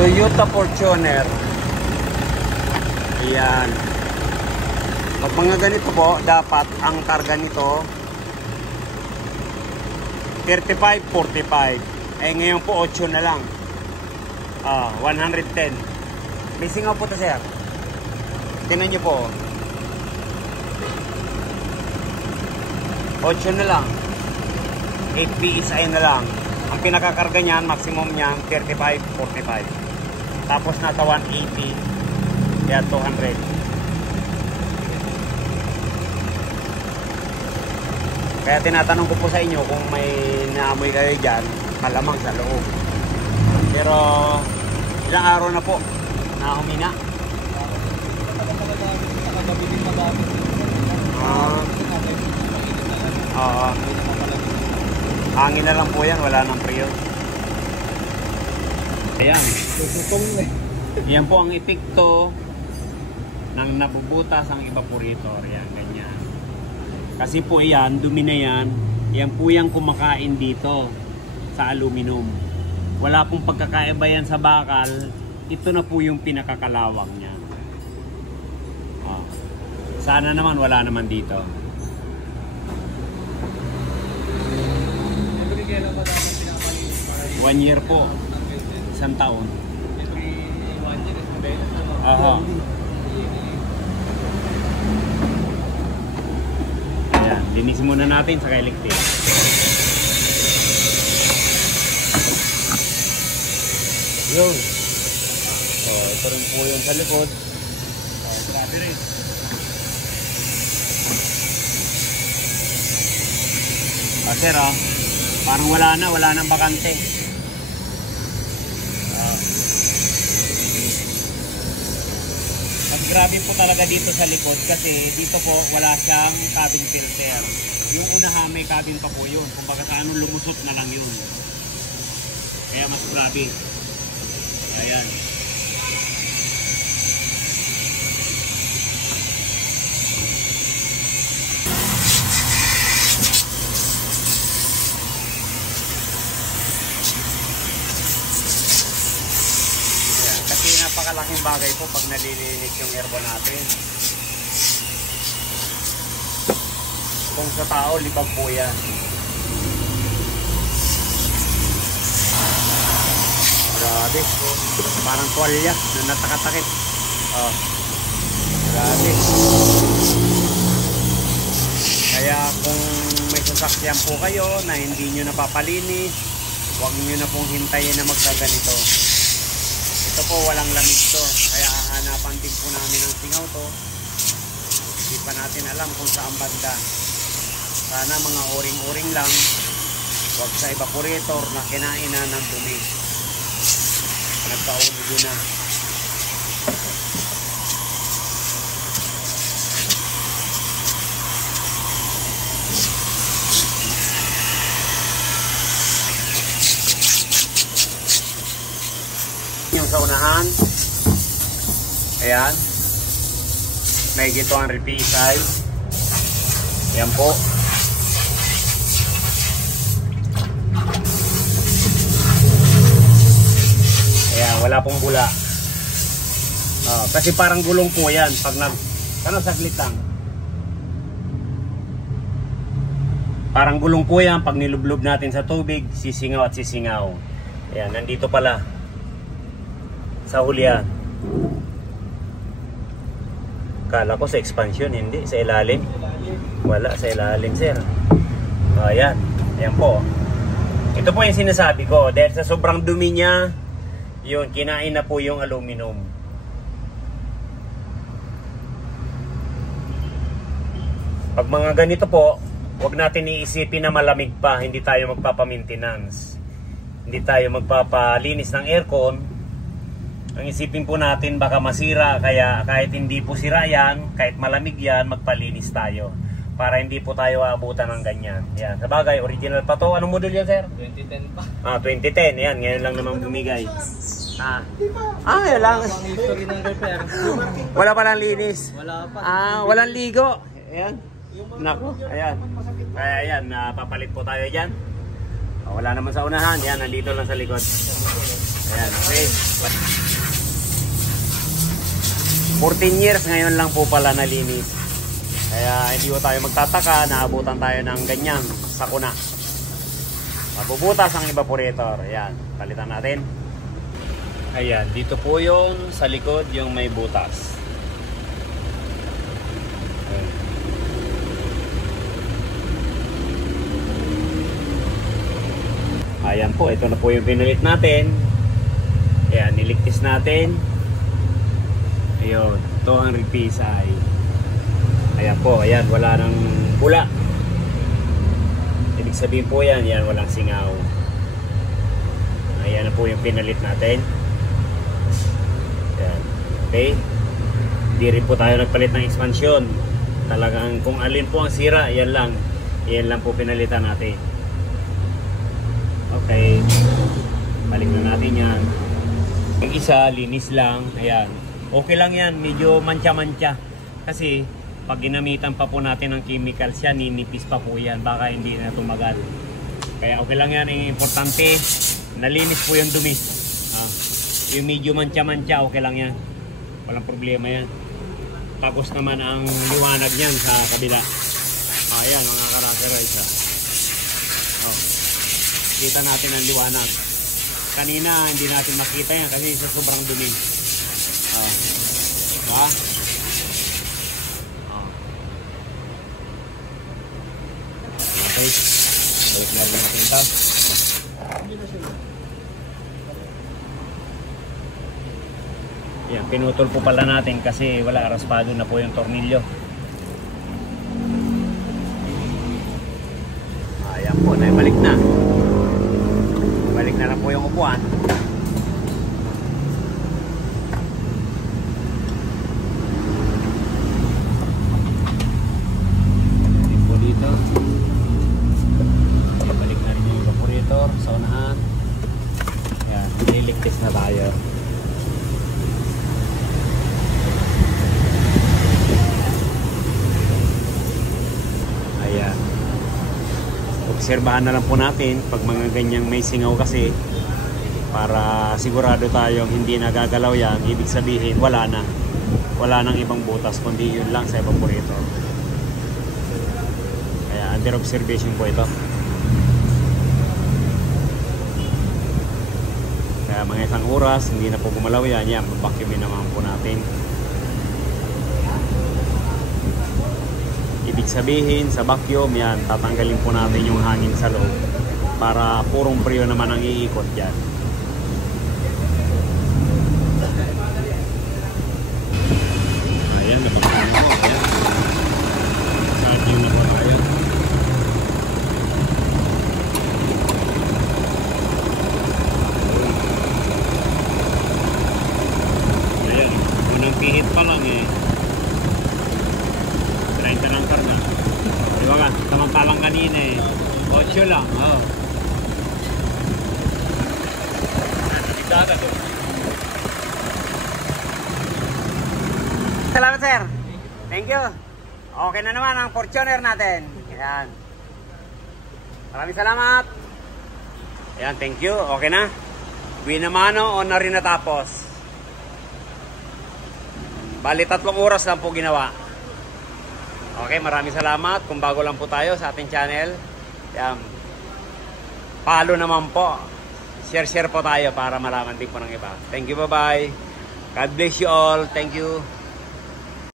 Toyota Fortuner. Ayan. Pag mga ganito po, dapat ang karga nito 35, 45. Eh ngayon po 8 na lang. 110. May singaw po to, sir. Tingnan nyo po. 8 na lang. 8 PSI na lang. Ang pinakakarga niyan, maximum niyan 35, 45. Tapos nasa 180. Kaya 200. Kaya tinatanong ko po sa inyo kung may naamoy kayo dyan, malamang sa loob. Pero ilang araw na po na humina. Hangin na lang po yan, wala nang priyo. Ayan. Yan po ang epekto ng nabubutas ang evaporator. Yan, ganyan. Kasi po yan, dumi na yan. Yan po yung kumakain dito sa aluminum. Wala pong pagkakaiba yan sa bakal. Ito na po yung pinakakalawang niya. Sana naman wala naman dito. 1 year po. 1 taon. Aha. Ayan, linisin muna natin sa electric. Yun. So, ito rin po yun sa likod. Grabe rin. Sir, parang wala nang bakante. Grabe po talaga dito sa likod kasi dito po wala siyang cabin filter. Yung unahan may cabin pa po yun. Kumbaga sa anong lumusot na lang yun. Kaya mas grabe. Ayan. Napakalaking bagay po pag nalilinis yung aircon natin. Kung sa tao, libag po yan. Grabe. Parang tuwalya na natakatakit. Grabe. Kaya kung may sasakyan po kayo na hindi nyo napapalinis, huwag nyo na pong hintayin na magkaganito. Ito po walang lamig to, kaya hahanapan din po namin ng singaw to. Hindi pa natin alam kung saan banda. Sana mga uring-uring lang, huwag sa evaporator na kinain na ng dumi. Nagkaulo na. Yung sa unahan, ayan, may gito ang PSI. Ayan po. Ayan, wala pong bula. Kasi parang gulong po yan pag saglit lang. Parang gulong po yan pag nilublob natin sa tubig, sisingaw at sisingaw. Ayan, nandito pala sa hulyan. Kala ko sa expansion, hindi. Sa ilalim. Wala, sa ilalim, sir. Ayan. Ayan po. Ito po yung sinasabi ko. Dahil sa sobrang dumi niya, yun, kinain na po yung aluminum. Pag mga ganito po, huwag natin iisipin na malamig pa. Hindi tayo magpapa-maintenance. Hindi tayo magpapalinis ng aircon. Ang isipin po natin baka masira, kaya kahit hindi po sira yan, kahit malamig yan, magpalinis tayo para hindi po tayo aabutan ng ganyan. Yan, sabagay, original pa to. Anong model yan, sir? 2010 pa. 2010, yan, ngayon lang naman bumigay. Yan lang. History ng repair. Wala palang linis. Wala pa. Walang ligo. Ayan. Nako, ayan. Kaya ayan, papalit po tayo dyan. Wala naman sa unahan, yan, nandito lang sa likod. Ayan, okay. 14 years ngayon lang po pala nalinis. Kaya hindi po tayo magtataka, naabutan tayo ng ganyan sa kuna. Mabubutas ang evaporator. Ayan, palitan natin. Ayan, dito po yung sa likod yung may butas. Ayan po, ito na po yung pinalit natin. Ayan, niligtis natin. Ayun, 200 PSI. Ayan po, ayan, wala nang bula. Ibig sabihin po yan, yan, walang singaw. Ayan na po yung pinalit natin. Ayan, okay. Hindi rin po tayo nagpalit ng expansion. Talagang kung alin po ang sira, yan lang. Yan lang po pinalitan natin. Okay, balik na natin yan. Yung isa, linis lang. Ayan, okay lang yan, medyo mancha-mancha. Kasi pag ginamitan pa po natin ng chemicals yan, ninipis pa po yan, baka hindi na tumagal. Kaya okay lang yan, ang importante, nalinis po yung dumi. Yung medyo mancha-mancha, okay lang yan. Walang problema yan. Tapos naman ang liwanag yan sa kabila. Ayan, mga karakterize. Kita natin ang liwanag. Kanina hindi natin makita yan kasi sa sobrang dumi. Okay. Balik na rin natin ito. Yan, pinutol po pala natin kasi wala, raspado na po yung tornilyo. Ayan po, naibalik na. Balik na lang po yung upuan. Balik po dito. Balik na rin yung evaporator sa unahan. Ayan, nililigtis na tayo. Ayan. Obserbahan na lang po natin pag mga ganyang may singaw kasi para sigurado tayong hindi nagagalaw yan. Ibig sabihin wala nang ibang butas kundi yun lang sa evaporator. Kaya under observation po ito. Kaya mga isang oras hindi na po gumalaw yan, vacuumin naman po natin. Ibig sabihin sa vacuum yan, tatanggalin po natin yung hangin sa loob para purong priyo naman ang iikot dyan. Ayan, napagkano po. Ayan. Vacuum na po tayo. Ayan, unang pihit pa lang eh. 30 lang karna. Diba ka? Tamang-tamang kanina eh. 8 lang. Salamat sir. Thank you. Okay na naman ang Fortuner natin. Ayan. Maraming salamat. Ayan, thank you. Okay na. Winamano o na rin natapos. Bali 3 oras lang po ginawa. Okay, maraming salamat. Kung bago lang po tayo sa ating channel, follow naman po. Share po tayo para malaman din po ng iba. Thank you, bye-bye. God bless you all. Thank you.